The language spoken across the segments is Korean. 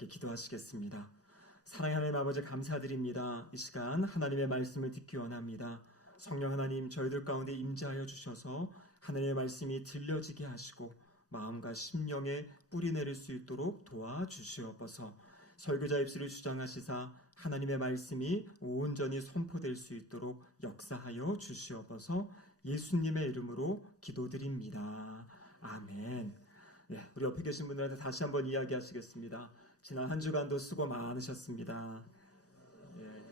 함께 기도하시겠습니다. 사랑하는 하나님 아버지 감사드립니다. 이 시간 하나님의 말씀을 듣기 원합니다. 성령 하나님 저희들 가운데 임재하여 주셔서 하나님의 말씀이 들려지게 하시고 마음과 심령에 뿌리 내릴 수 있도록 도와주시옵소서. 설교자 입술을 주장하시사 하나님의 말씀이 온전히 선포될 수 있도록 역사하여 주시옵소서. 예수님의 이름으로 기도드립니다. 아멘. 네, 우리 옆에 계신 분들한테 다시 한번 이야기하시겠습니다. 지난 한 주간도 수고 많으셨습니다. 예.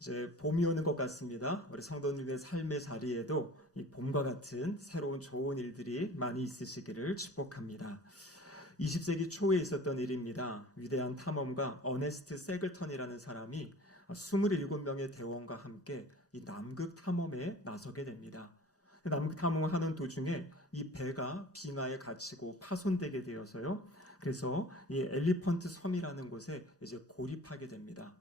이제 봄이 오는 것 같습니다. 우리 성도님의 삶의 자리에도 이 봄과 같은 새로운 좋은 일들이 많이 있으시기를 축복합니다. 20세기 초에 있었던 일입니다. 위대한 탐험가 어네스트 세글턴이라는 사람이 27명의 대원과 함께 이 남극 탐험에 나서게 됩니다. 남극 탐험을 하는 도중에 이 배가 빙하에 갇히고 파손되게 되어서요. 그래서 이 엘리펀트 섬이라는 곳에 이제 고립하게 됩니다.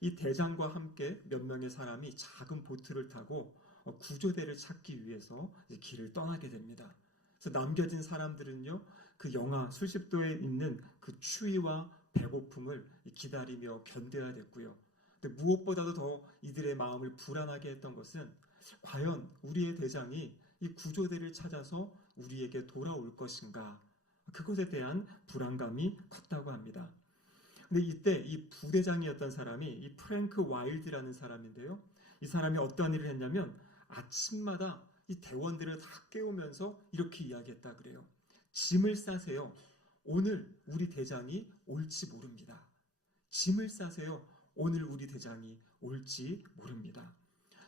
이 대장과 함께 몇 명의 사람이 작은 보트를 타고 구조대를 찾기 위해서 이제 길을 떠나게 됩니다. 그래서 남겨진 사람들은요, 그 영하 수십 도에 있는 그 추위와 배고픔을 기다리며 견뎌야 됐고요. 근데 무엇보다도 더 이들의 마음을 불안하게 했던 것은 과연 우리의 대장이 이 구조대를 찾아서 우리에게 돌아올 것인가? 그것에 대한 불안감이 컸다고 합니다. 근데 이때 이 부대장이었던 사람이 이 프랭크 와일드라는 사람인데요. 이 사람이 어떠한 일을 했냐면 아침마다 이 대원들을 다 깨우면서 이렇게 이야기했다 그래요. 짐을 싸세요. 오늘 우리 대장이 올지 모릅니다. 짐을 싸세요. 오늘 우리 대장이 올지 모릅니다.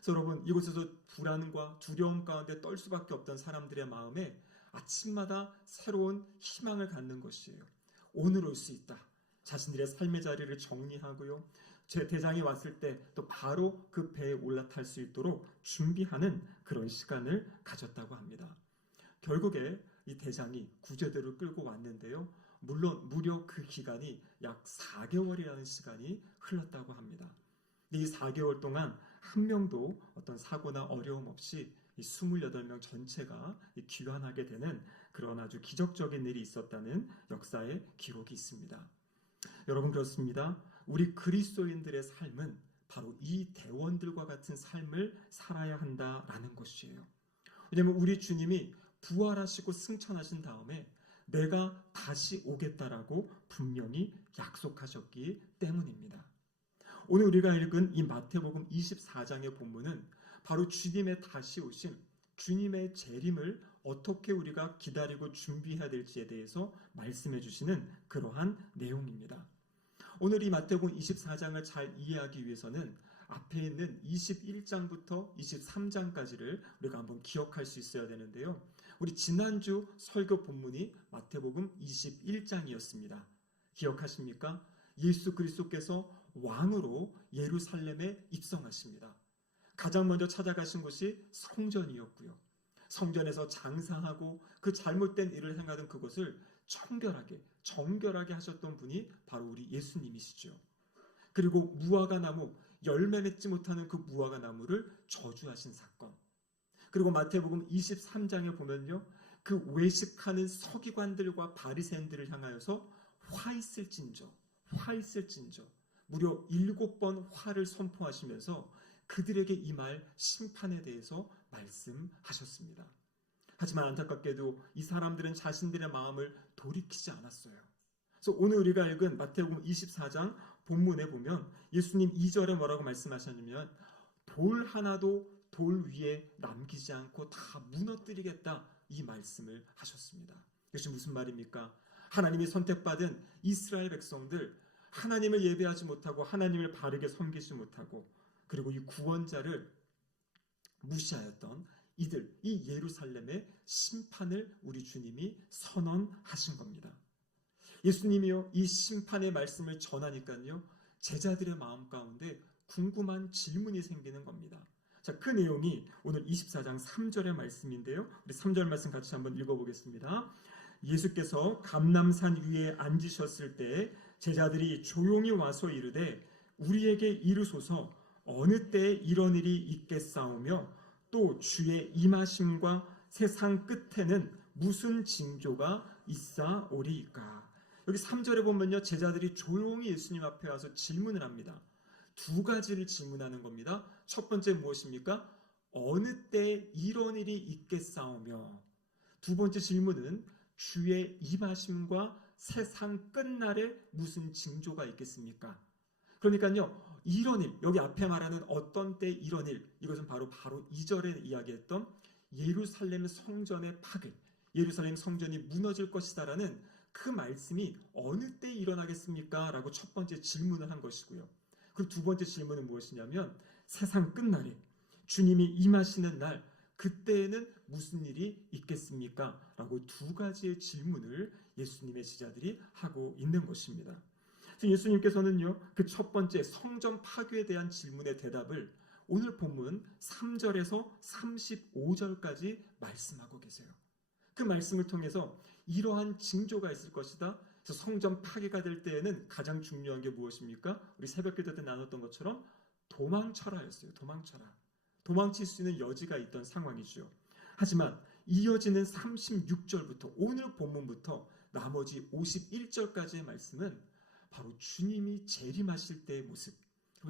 그래서 여러분, 이곳에서 불안과 두려움 가운데 떨 수밖에 없던 사람들의 마음에 아침마다 새로운 희망을 갖는 것이에요. 오늘 올 수 있다. 자신들의 삶의 자리를 정리하고요. 제 대장이 왔을 때 또 바로 그 배에 올라탈 수 있도록 준비하는 그런 시간을 가졌다고 합니다. 결국에 이 대장이 구조대를 끌고 왔는데요. 물론 무려 그 기간이 약 4개월이라는 시간이 흘렀다고 합니다. 이 4개월 동안 한 명도 어떤 사고나 어려움 없이 이 28명 전체가 귀환하게 되는 그런 아주 기적적인 일이 있었다는 역사의 기록이 있습니다. 여러분, 그렇습니다. 우리 그리스도인들의 삶은 바로 이 대원들과 같은 삶을 살아야 한다라는 것이에요. 왜냐하면 우리 주님이 부활하시고 승천하신 다음에 내가 다시 오겠다라고 분명히 약속하셨기 때문입니다. 오늘 우리가 읽은 이 마태복음 24장의 본문은 바로 주님의 다시 오심, 주님의 재림을 어떻게 우리가 기다리고 준비해야 될지에 대해서 말씀해 주시는 그러한 내용입니다. 오늘 이 마태복음 24장을 잘 이해하기 위해서는 앞에 있는 21장부터 23장까지를 우리가 한번 기억할 수 있어야 되는데요. 우리 지난주 설교 본문이 마태복음 21장이었습니다. 기억하십니까? 예수 그리스도께서 왕으로 예루살렘에 입성하십니다. 가장 먼저 찾아가신 곳이 성전이었고요. 성전에서 장사하고 그 잘못된 일을 행하던 그것을 정결하게 하셨던 분이 바로 우리 예수님이시죠. 그리고 무화과 나무, 열매 맺지 못하는 그 무화과 나무를 저주하신 사건. 그리고 마태복음 23장에 보면요, 그 외식하는 서기관들과 바리새인들을 향하여서 화 있을진저 무려 7번 화를 선포하시면서 그들에게 임할 심판에 대해서 말씀하셨습니다. 하지만 안타깝게도 이 사람들은 자신들의 마음을 돌이키지 않았어요. 그래서 오늘 우리가 읽은 마태복음 24장 본문에 보면 예수님 2절에 뭐라고 말씀하셨냐면 돌 하나도 돌 위에 남기지 않고 다 무너뜨리겠다, 이 말씀을 하셨습니다. 이것이 무슨 말입니까? 하나님이 선택받은 이스라엘 백성들, 하나님을 예배하지 못하고 하나님을 바르게 섬기지 못하고 그리고 이 구원자를 무시하였던 이들, 이 예루살렘의 심판을 우리 주님이 선언하신 겁니다. 예수님이요, 이 심판의 말씀을 전하니까요, 제자들의 마음 가운데 궁금한 질문이 생기는 겁니다. 자, 그 내용이 오늘 24장 3절의 말씀인데요. 우리 3절 말씀 같이 한번 읽어보겠습니다. 예수께서 감람산 위에 앉으셨을 때 제자들이 조용히 와서 이르되 우리에게 이르소서 어느 때에 이런 일이 있겠사오며 또 주의 임하심과 세상 끝에는 무슨 징조가 있사오리이까. 여기 3절에 보면요, 제자들이 조용히 예수님 앞에 와서 질문을 합니다. 두 가지를 질문하는 겁니다. 첫 번째 무엇입니까? 어느 때 이런 일이 있겠사오며, 두 번째 질문은 주의 임하심과 세상 끝날에 무슨 징조가 있겠습니까? 그러니까요, 이런 일, 여기 앞에 말하는 어떤 때 이런 일, 이것은 바로 2절에 이야기했던 예루살렘 성전의 파괴, 예루살렘 성전이 무너질 것이다라는 그 말씀이 어느 때 일어나겠습니까? 라고 첫 번째 질문을 한 것이고요. 그리고 두 번째 질문은 무엇이냐면 세상 끝날에 주님이 임하시는 날, 그때에는 무슨 일이 있겠습니까? 라고 두 가지의 질문을 예수님의 제자들이 하고 있는 것입니다. 예수님께서는요, 그 첫 번째 성전 파괴에 대한 질문의 대답을 오늘 본문 3절에서 35절까지 말씀하고 계세요. 그 말씀을 통해서 이러한 징조가 있을 것이다. 그래서 성전 파괴가 될 때에는 가장 중요한 게 무엇입니까? 우리 새벽기도 때 나눴던 것처럼 도망쳐라였어요. 도망쳐라. 도망칠 수 있는 여지가 있던 상황이죠. 하지만 이어지는 36절부터 오늘 본문부터 나머지 51절까지의 말씀은 바로 주님이 재림하실 때의 모습.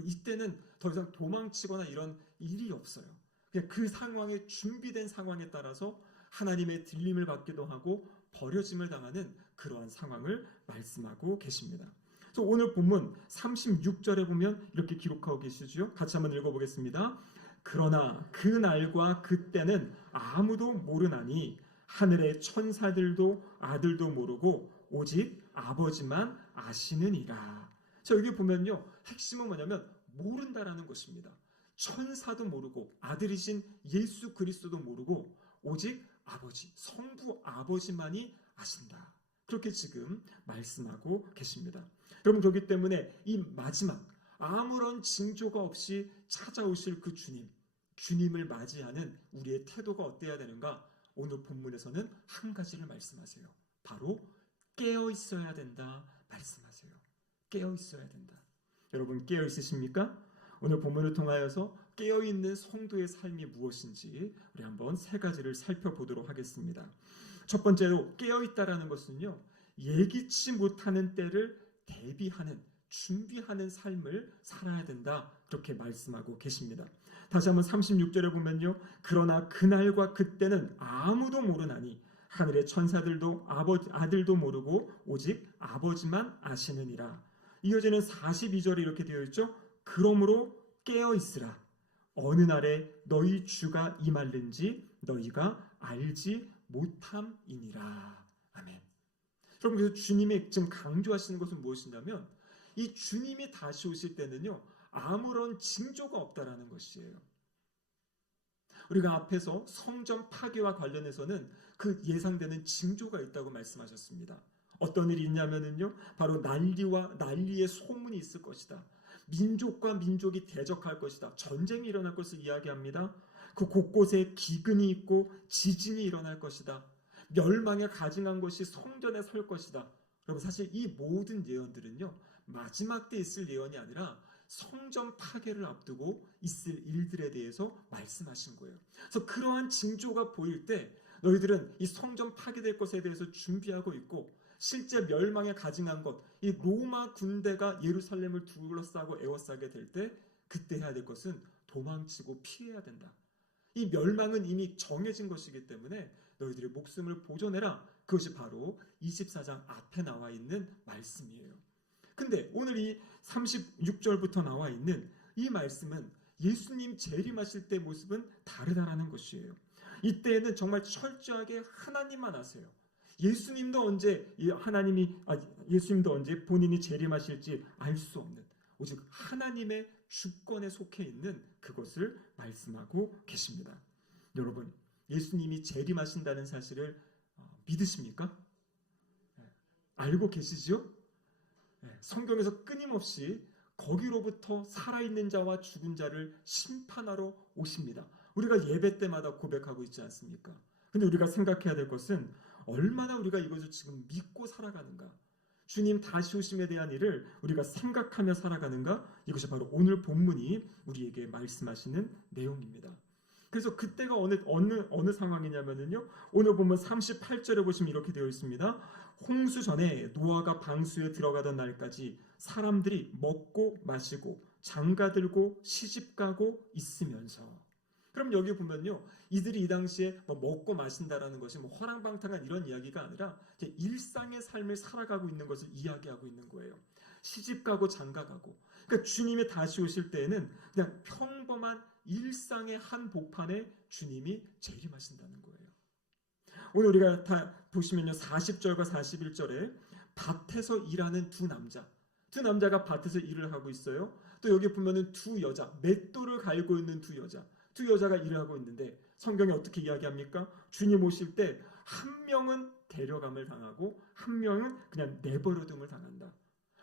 이때는 더 이상 도망치거나 이런 일이 없어요. 그냥 그 상황에 준비된 상황에 따라서 하나님의 들림을 받기도 하고 버려짐을 당하는 그러한 상황을 말씀하고 계십니다. 그래서 오늘 본문 36절에 보면 이렇게 기록하고 계시죠. 같이 한번 읽어보겠습니다. 그러나 그 날과 그때는 아무도 모르나니 하늘의 천사들도 아들도 모르고 오직 아버지만 아시느니라. 자, 여기 보면요, 핵심은 뭐냐면 모른다라는 것입니다. 천사도 모르고 아들이신 예수 그리스도도 모르고 오직 아버지, 성부 아버지만이 아신다. 그렇게 지금 말씀하고 계십니다. 여러분, 그렇기 때문에 이 마지막 아무런 징조가 없이 찾아오실 그 주님을 맞이하는 우리의 태도가 어때야 되는가? 오늘 본문에서는 한 가지를 말씀하세요. 바로 깨어 있어야 된다 말씀하세요. 깨어 있어야 된다. 여러분, 깨어 있으십니까? 오늘 본문을 통하여서 깨어 있는 성도의 삶이 무엇인지 우리 한번 세 가지를 살펴보도록 하겠습니다. 첫 번째로 깨어 있다라는 것은요, 예기치 못하는 때를 대비하는, 준비하는 삶을 살아야 된다. 그렇게 말씀하고 계십니다. 다시 한번 36절에 보면요, 그러나 그날과 그때는 아무도 모르나니 하늘의 천사들도 아들도 모르고 오직 아버지만 아시느니라. 이어지는 42절에 이렇게 되어 있죠. 그러므로 깨어 있으라. 어느 날에 너희 주가 임할는지 너희가 알지 못함이니라. 아멘. 여러분, 그래서 주님이 지금 강조하시는 것은 무엇이냐면 이 주님이 다시 오실 때는요, 아무런 징조가 없다라는 것이에요. 우리가 앞에서 성전 파괴와 관련해서는 그 예상되는 징조가 있다고 말씀하셨습니다. 어떤 일이 있냐면요, 바로 난리의 소문이 있을 것이다. 민족과 민족이 대적할 것이다. 전쟁이 일어날 것을 이야기합니다. 그 곳곳에 기근이 있고 지진이 일어날 것이다. 멸망에 가증한 것이 성전에 설 것이다. 여러분, 사실 이 모든 예언들은요, 마지막 때 있을 예언이 아니라 성전 파괴를 앞두고 있을 일들에 대해서 말씀하신 거예요. 그래서 그러한 징조가 보일 때 너희들은 이 성전 파괴될 것에 대해서 준비하고 있고, 실제 멸망에 가증한 것, 이 로마 군대가 예루살렘을 둘러싸고 에워싸게 될 때 그때 해야 될 것은 도망치고 피해야 된다. 이 멸망은 이미 정해진 것이기 때문에 너희들의 목숨을 보존해라. 그것이 바로 24장 앞에 나와 있는 말씀이에요. 근데 오늘 이 36절부터 나와 있는 이 말씀은 예수님 재림하실 때 모습은 다르다라는 것이에요. 이때에는 정말 철저하게 하나님만 아세요. 예수님도 언제 본인이 재림하실지 알 수 없는, 오직 하나님의 주권에 속해 있는 그것을 말씀하고 계십니다. 여러분, 예수님이 재림하신다는 사실을 믿으십니까? 알고 계시죠? 성경에서 끊임없이 거기로부터 살아있는 자와 죽은 자를 심판하러 오십니다. 우리가 예배 때마다 고백하고 있지 않습니까? 근데 우리가 생각해야 될 것은 얼마나 우리가 이것을 지금 믿고 살아가는가? 주님 다시 오심에 대한 일을 우리가 생각하며 살아가는가? 이것이 바로 오늘 본문이 우리에게 말씀하시는 내용입니다. 그래서 그때가 어느 상황이냐면요. 오늘 보면 38절에 보시면 이렇게 되어 있습니다. 홍수 전에 노아가 방수에 들어가던 날까지 사람들이 먹고 마시고 장가들고 시집가고 있으면서. 그럼 여기 보면요. 이들이 이 당시에 뭐 먹고 마신다라는 것이 뭐 허랑방탕한 이런 이야기가 아니라 일상의 삶을 살아가고 있는 것을 이야기하고 있는 거예요. 시집가고 장가가고. 그러니까 주님이 다시 오실 때에는 그냥 평범한 일상의 한 복판에 주님이 재림하신다는 거예요. 오늘 우리가 다 보시면요. 40절과 41절에 밭에서 일하는 두 남자가 밭에서 일을 하고 있어요. 또 여기 보면은 두 여자, 맷돌을 갈고 있는 두 여자가 일을 하고 있는데 성경이 어떻게 이야기합니까? 주님 오실 때 한 명은 데려감을 당하고 한 명은 그냥 내버려둠을 당한다.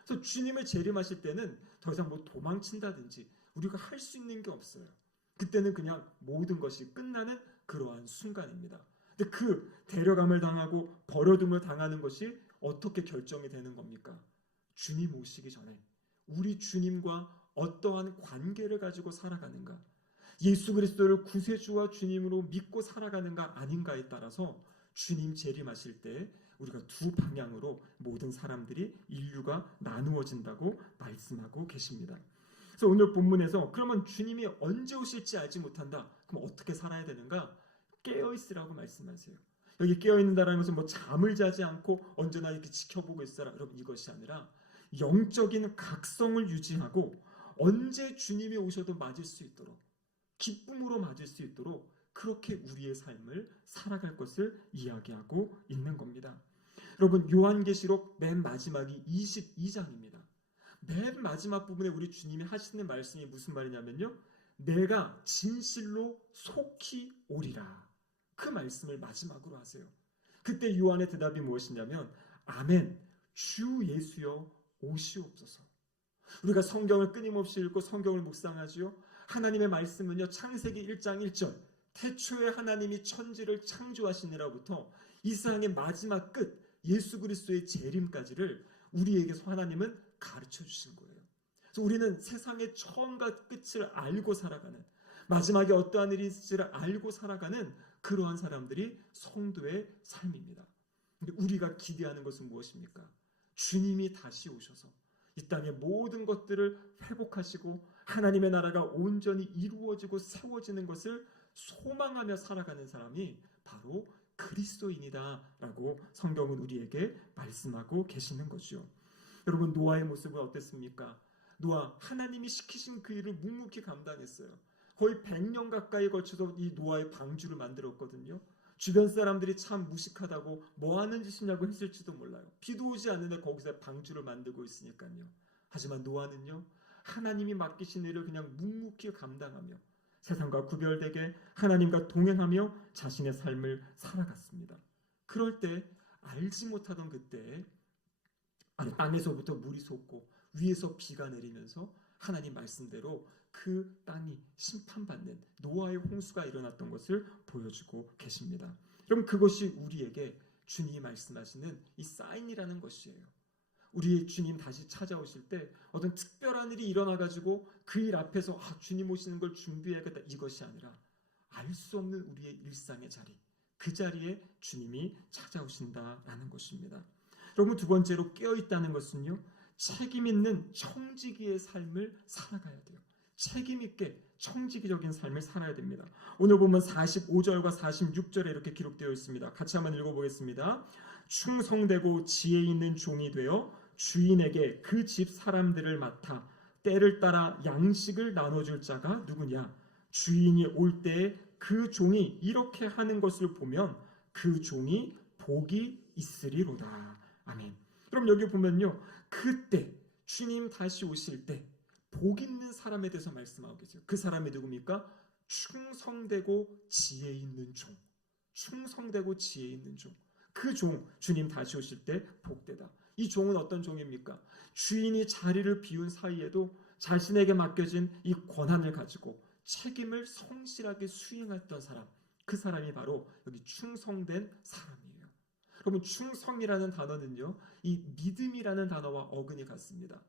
그래서 주님을 재림하실 때는 더 이상 뭐 도망친다든지 우리가 할 수 있는 게 없어요. 그때는 그냥 모든 것이 끝나는 그러한 순간입니다. 근데 그 데려감을 당하고 버려둠을 당하는 것이 어떻게 결정이 되는 겁니까? 주님 오시기 전에 우리 주님과 어떠한 관계를 가지고 살아가는가, 예수 그리스도를 구세주와 주님으로 믿고 살아가는가 아닌가에 따라서 주님 재림하실 때 우리가 두 방향으로 모든 사람들이 인류가 나누어진다고 말씀하고 계십니다. 그래서 오늘 본문에서 그러면 주님이 언제 오실지 알지 못한다. 그럼 어떻게 살아야 되는가? 깨어 있으라고 말씀하세요. 여기 깨어 있는다라는 것은 뭐 잠을 자지 않고 언제나 이렇게 지켜보고 있어라. 여러분 이것이 아니라 영적인 각성을 유지하고 언제 주님이 오셔도 맞을 수 있도록 기쁨으로 맞을 수 있도록 그렇게 우리의 삶을 살아갈 것을 이야기하고 있는 겁니다. 여러분 요한계시록 맨 마지막이 22장입니다. 맨 마지막 부분에 우리 주님이 하시는 말씀이 무슨 말이냐면요. 내가 진실로 속히 오리라. 그 말씀을 마지막으로 하세요. 그때 요한의 대답이 무엇이냐면 아멘 주 예수여 오시옵소서. 우리가 성경을 끊임없이 읽고 성경을 묵상하지요. 하나님의 말씀은요. 창세기 1장 1절 태초에 하나님이 천지를 창조하시니라부터 이 세상의 마지막 끝 예수 그리스도의 재림까지를 우리에게서 하나님은 가르쳐 주신 거예요. 그래서 우리는 세상의 처음과 끝을 알고 살아가는 마지막에 어떠한 일이 있을지를 알고 살아가는 그러한 사람들이 성도의 삶입니다. 근데 우리가 기대하는 것은 무엇입니까? 주님이 다시 오셔서 이 땅의 모든 것들을 회복하시고 하나님의 나라가 온전히 이루어지고 세워지는 것을 소망하며 살아가는 사람이 바로 그리스도인이다라고 성경은 우리에게 말씀하고 계시는 거죠. 여러분 노아의 모습은 어땠습니까? 노아 하나님이 시키신 그 일을 묵묵히 감당했어요. 거의 100년 가까이 걸쳐서 이 노아의 방주를 만들었거든요. 주변 사람들이 참 무식하다고 뭐 하는 짓이냐고 했을지도 몰라요. 비도 오지 않는데 거기서 방주를 만들고 있으니까요. 하지만 노아는요. 하나님이 맡기신 일을 그냥 묵묵히 감당하며 세상과 구별되게 하나님과 동행하며 자신의 삶을 살아갔습니다. 그럴 때 알지 못하던 그때 땅에서부터 물이 솟고 위에서 비가 내리면서 하나님 말씀대로 그 땅이 심판받는 노아의 홍수가 일어났던 것을 보여주고 계십니다. 그럼 그것이 우리에게 주님이 말씀하시는 이 사인이라는 것이에요. 우리 주님 다시 찾아오실 때 어떤 특별한 일이 일어나가지고 그 일 앞에서 주님 오시는 걸 준비해야겠다 이것이 아니라 알 수 없는 우리의 일상의 자리 그 자리에 주님이 찾아오신다라는 것입니다. 여러분 두 번째로 깨어있다는 것은요. 책임 있는 청지기의 삶을 살아가야 돼요. 책임 있게 청지기적인 삶을 살아야 됩니다. 오늘 보면 45절과 46절에 이렇게 기록되어 있습니다. 같이 한번 읽어보겠습니다. 충성되고 지혜 있는 종이 되어 주인에게 그 집 사람들을 맡아 때를 따라 양식을 나눠줄 자가 누구냐? 주인이 올 때에 그 종이 이렇게 하는 것을 보면 그 종이 복이 있으리로다. 아멘. 그럼 여기 보면요. 그때 주님 다시 오실 때 복 있는 사람에 대해서 말씀하고 계세요. 그 사람이 누굽니까? 충성되고 지혜 있는 종. 충성되고 지혜 있는 종. 그 종, 주님 다시 오실 때 복되다. 이 종은 어떤 종입니까? 주인이 자리를 비운 사이에도 자신에게 맡겨진 이 권한을 가지고 책임을 성실하게 수행했던 사람. 그 사람이 바로 여기 충성된 사람이에요. 여러분 충성이라는 단어는요. 이 믿음이라는 단어와 어근이 같습니다.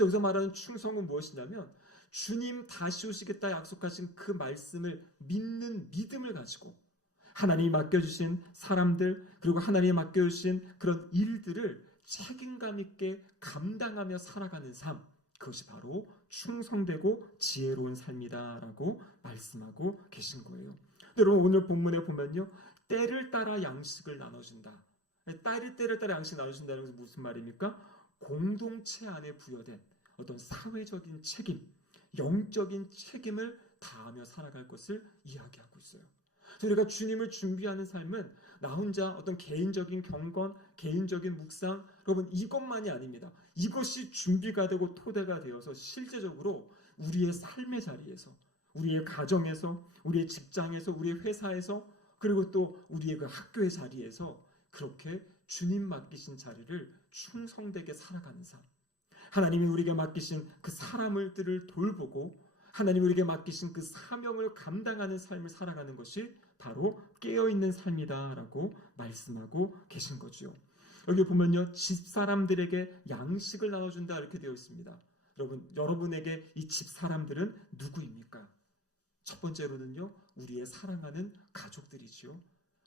여기서 말하는 충성은 무엇이냐면 주님 다시 오시겠다 약속하신 그 말씀을 믿는 믿음을 가지고 하나님이 맡겨주신 사람들 그리고 하나님이 맡겨주신 그런 일들을 책임감 있게 감당하며 살아가는 삶, 그것이 바로 충성되고 지혜로운 삶이다라고 말씀하고 계신 거예요. 여러분 오늘 본문에 보면요, 때를 따라 양식을 나눠준다. 때를 따라 양식 나눠준다는 것은 무슨 말입니까? 공동체 안에 부여된 어떤 사회적인 책임, 영적인 책임을 다하며 살아갈 것을 이야기하고 있어요. 우리가 주님을 준비하는 삶은 나 혼자 어떤 개인적인 경건, 개인적인 묵상, 여러분 이것만이 아닙니다. 이것이 준비가 되고 토대가 되어서 실제적으로 우리의 삶의 자리에서, 우리의 가정에서, 우리의 직장에서, 우리의 회사에서, 그리고 또 우리의 그 학교의 자리에서 그렇게 주님 맡기신 자리를 충성되게 살아가는 삶, 하나님이 우리에게 맡기신 그 사람들을 돌보고 하나님이 우리에게 맡기신 그 사명을 감당하는 삶을 살아가는 것이 바로 깨어있는 삶이다라고 말씀하고 계신 거죠. 여기 보면요, 집사람들에게 양식을 나눠준다 이렇게 되어 있습니다. 여러분에게 이 집사람들은 누구입니까? 첫 번째로는요, 우리의 사랑하는 가족들이지요.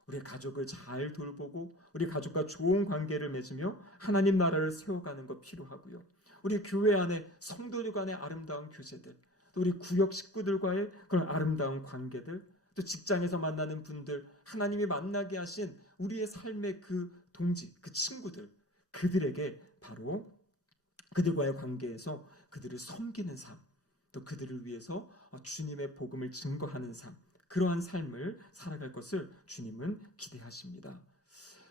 우리의 가족을 잘 돌보고 우리 가족과 좋은 관계를 맺으며 하나님 나라를 세워가는 것 필요하고요. 우리 교회 안에 성도들 간의 아름다운 교제들, 또 우리 구역 식구들과의 그런 아름다운 관계들, 또 직장에서 만나는 분들, 하나님이 만나게 하신 우리의 삶의 그 동지, 그 친구들, 그들에게 바로 그들과의 관계에서 그들을 섬기는 삶, 또 그들을 위해서 주님의 복음을 증거하는 삶, 그러한 삶을 살아갈 것을 주님은 기대하십니다.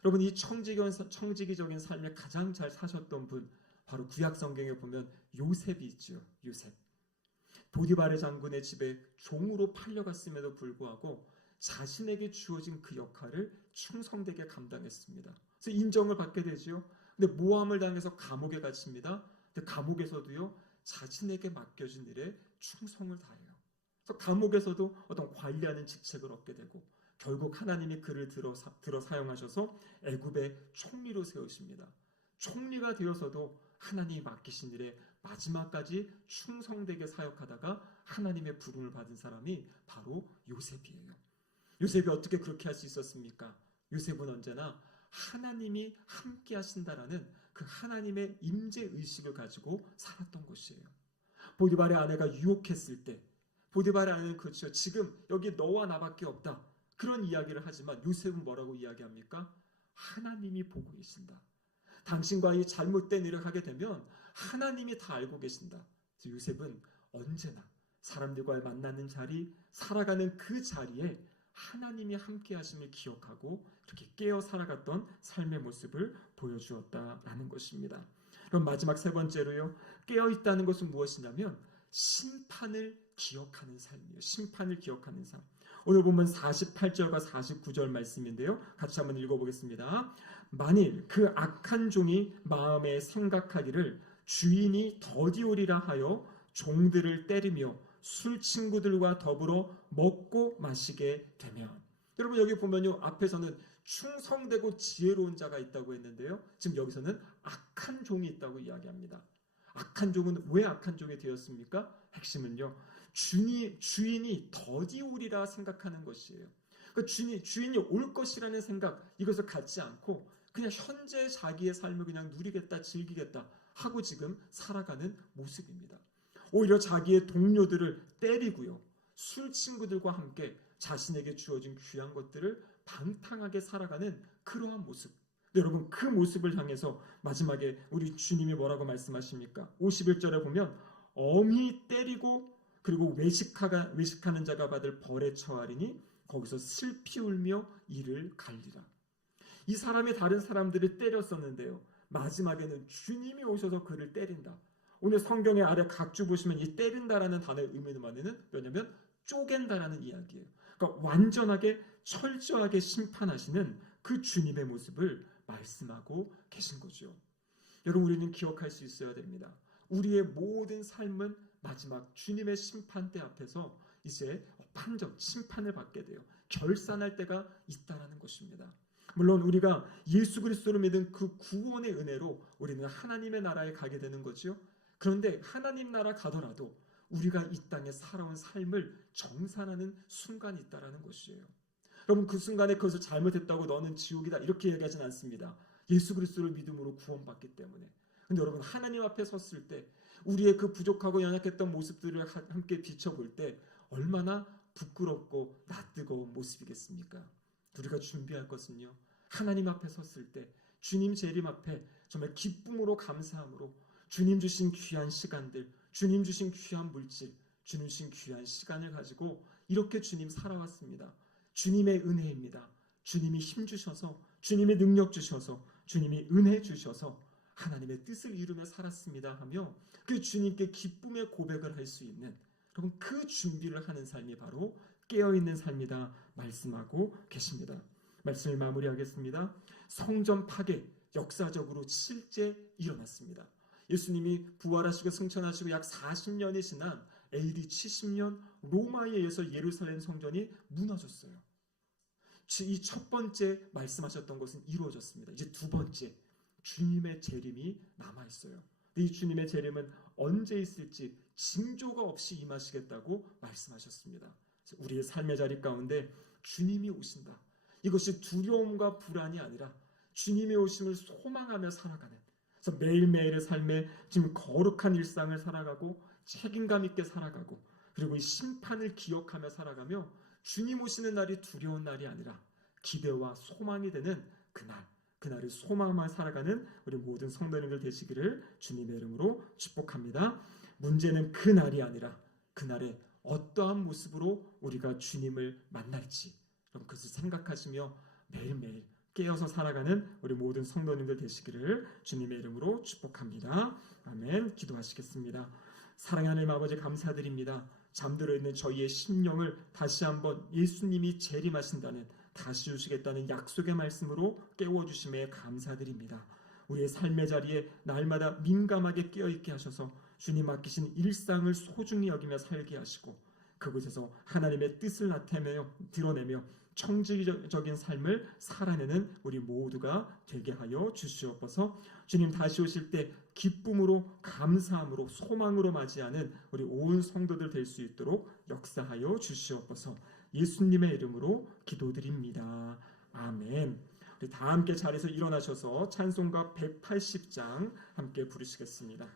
여러분, 이 청지기적인 삶을 가장 잘 사셨던 분, 바로 구약 성경에 보면 요셉이 있죠. 요셉. 보디바르 장군의 집에 종으로 팔려갔음에도 불구하고 자신에게 주어진 그 역할을 충성되게 감당했습니다. 그래서 인정을 받게 되죠. 근데 모함을 당해서 감옥에 갇힙니다. 근데 감옥에서도요, 자신에게 맡겨진 일에 충성을 다해요. 그래서 감옥에서도 어떤 관리하는 직책을 얻게 되고 결국 하나님이 그를 들어 사용하셔서 애굽의 총리로 세우십니다. 총리가 되어서도 하나님이 맡기신 일에 마지막까지 충성되게 사역하다가 하나님의 부름을 받은 사람이 바로 요셉이에요. 요셉이 어떻게 그렇게 할 수 있었습니까? 요셉은 언제나 하나님이 함께 하신다라는 그 하나님의 임재 의식을 가지고 살았던 것이에요. 보디발의 아내가 유혹했을 때, 보디발의 아내는 그렇죠, 지금 여기 너와 나밖에 없다, 그런 이야기를 하지만 요셉은 뭐라고 이야기합니까? 하나님이 보고 계신다. 당신과 이 잘못된 일을 하게 되면 하나님이 다 알고 계신다. 그래서 요셉은 언제나 사람들과 만나는 자리, 살아가는 그 자리에 하나님이 함께 하심을 기억하고 그렇게 깨어 살아갔던 삶의 모습을 보여주었다라는 것입니다. 그럼 마지막 세 번째로요, 깨어 있다는 것은 무엇이냐면 심판을 기억하는 삶이에요. 심판을 기억하는 삶. 오늘 보면 48절과 49절 말씀인데요, 같이 한번 읽어보겠습니다. 만일 그 악한 종이 마음에 생각하기를 주인이 더디오리라 하여 종들을 때리며 술 친구들과 더불어 먹고 마시게 되면, 여러분 여기 보면요, 앞에서는 충성되고 지혜로운 자가 있다고 했는데요, 지금 여기서는 악한 종이 있다고 이야기합니다. 악한 종은 왜 악한 종이 되었습니까? 핵심은요, 주인이 더디오리라 생각하는 것이에요. 그러니까 주인이 올 것이라는 생각, 이것을 갖지 않고 그냥 현재 자기의 삶을 그냥 누리겠다, 즐기겠다 하고 지금 살아가는 모습입니다. 오히려 자기의 동료들을 때리고요, 술 친구들과 함께 자신에게 주어진 귀한 것들을 방탕하게 살아가는 그러한 모습. 여러분, 그 모습을 향해서 마지막에 우리 주님이 뭐라고 말씀하십니까? 51절에 보면 엄히 때리고 그리고 외식하는 자가 받을 벌에 처하리니 거기서 슬피 울며 이를 갈리라. 이 사람이 다른 사람들을 때렸었는데요, 마지막에는 주님이 오셔서 그를 때린다. 오늘 성경의 아래 각주 보시면 이 때린다라는 단어의 의미는 뭐냐면 쪼갠다라는 이야기예요. 그러니까 완전하게 철저하게 심판하시는 그 주님의 모습을 말씀하고 계신 거죠. 여러분, 우리는 기억할 수 있어야 됩니다. 우리의 모든 삶은 마지막 주님의 심판대 앞에서 이제 심판을 받게 돼요. 결산할 때가 있다라는 것입니다. 물론 우리가 예수 그리스도를 믿은 그 구원의 은혜로 우리는 하나님의 나라에 가게 되는 거죠. 그런데 하나님 나라 가더라도 우리가 이 땅에 살아온 삶을 정산하는 순간이 있다라는 것이에요. 여러분, 그 순간에 그것을 잘못했다고 너는 지옥이다 이렇게 얘기하진 않습니다. 예수 그리스도를 믿음으로 구원받기 때문에. 근데 여러분, 하나님 앞에 섰을 때 우리의 그 부족하고 연약했던 모습들을 함께 비춰볼 때 얼마나 부끄럽고 낯뜨거운 모습이겠습니까? 우리가 준비할 것은요, 하나님 앞에 섰을 때 주님 재림 앞에 정말 기쁨으로 감사함으로 주님 주신 귀한 시간들, 주님 주신 귀한 물질, 주님 주신 귀한 시간을 가지고 이렇게 주님 살아왔습니다. 주님의 은혜입니다. 주님이 힘 주셔서, 주님의 능력 주셔서, 주님이 은혜 주셔서 하나님의 뜻을 이루며 살았습니다 하며 그 주님께 기쁨의 고백을 할 수 있는, 여러분, 그 준비를 하는 삶이 바로 깨어있는 삶이다 말씀하고 계십니다. 말씀을 마무리하겠습니다. 성전 파괴, 역사적으로 실제 일어났습니다. 예수님이 부활하시고 승천하시고 약 40년이 지난 AD 70년 로마에 의해서 예루살렘 성전이 무너졌어요. 이 첫 번째 말씀하셨던 것은 이루어졌습니다. 이제 두 번째, 주님의 재림이 남아있어요. 이 주님의 재림은 언제 있을지 징조가 없이 임하시겠다고 말씀하셨습니다. 우리의 삶의 자리 가운데 주님이 오신다. 이것이 두려움과 불안이 아니라 주님의 오심을 소망하며 살아가는, 그래서 매일매일의 삶에 지금 거룩한 일상을 살아가고 책임감 있게 살아가고 그리고 이 심판을 기억하며 살아가며 주님 오시는 날이 두려운 날이 아니라 기대와 소망이 되는 그날을 소망만 살아가는 우리 모든 성도님들 되시기를 주님의 이름으로 축복합니다. 문제는 그날이 아니라 그날에 어떠한 모습으로 우리가 주님을 만날지, 그럼 그것을 생각하시며 매일매일 깨어서 살아가는 우리 모든 성도님들 되시기를 주님의 이름으로 축복합니다. 아멘. 기도하시겠습니다. 사랑하는 하나님 아버지, 감사드립니다. 잠들어 있는 저희의 심령을 다시 한번 예수님이 재림하신다는, 다시 주시겠다는 약속의 말씀으로 깨워주심에 감사드립니다. 우리의 삶의 자리에 날마다 민감하게 깨어있게 하셔서 주님 맡기신 일상을 소중히 여기며 살게 하시고 그곳에서 하나님의 뜻을 드러내며 청지적인 삶을 살아내는 우리 모두가 되게 하여 주시옵소서. 주님 다시 오실 때 기쁨으로, 감사함으로, 소망으로 맞이하는 우리 온 성도들 될 수 있도록 역사하여 주시옵소서. 예수님의 이름으로 기도드립니다. 아멘. 우리 다 함께 자리에서 일어나셔서 찬송가 180장 함께 부르시겠습니다.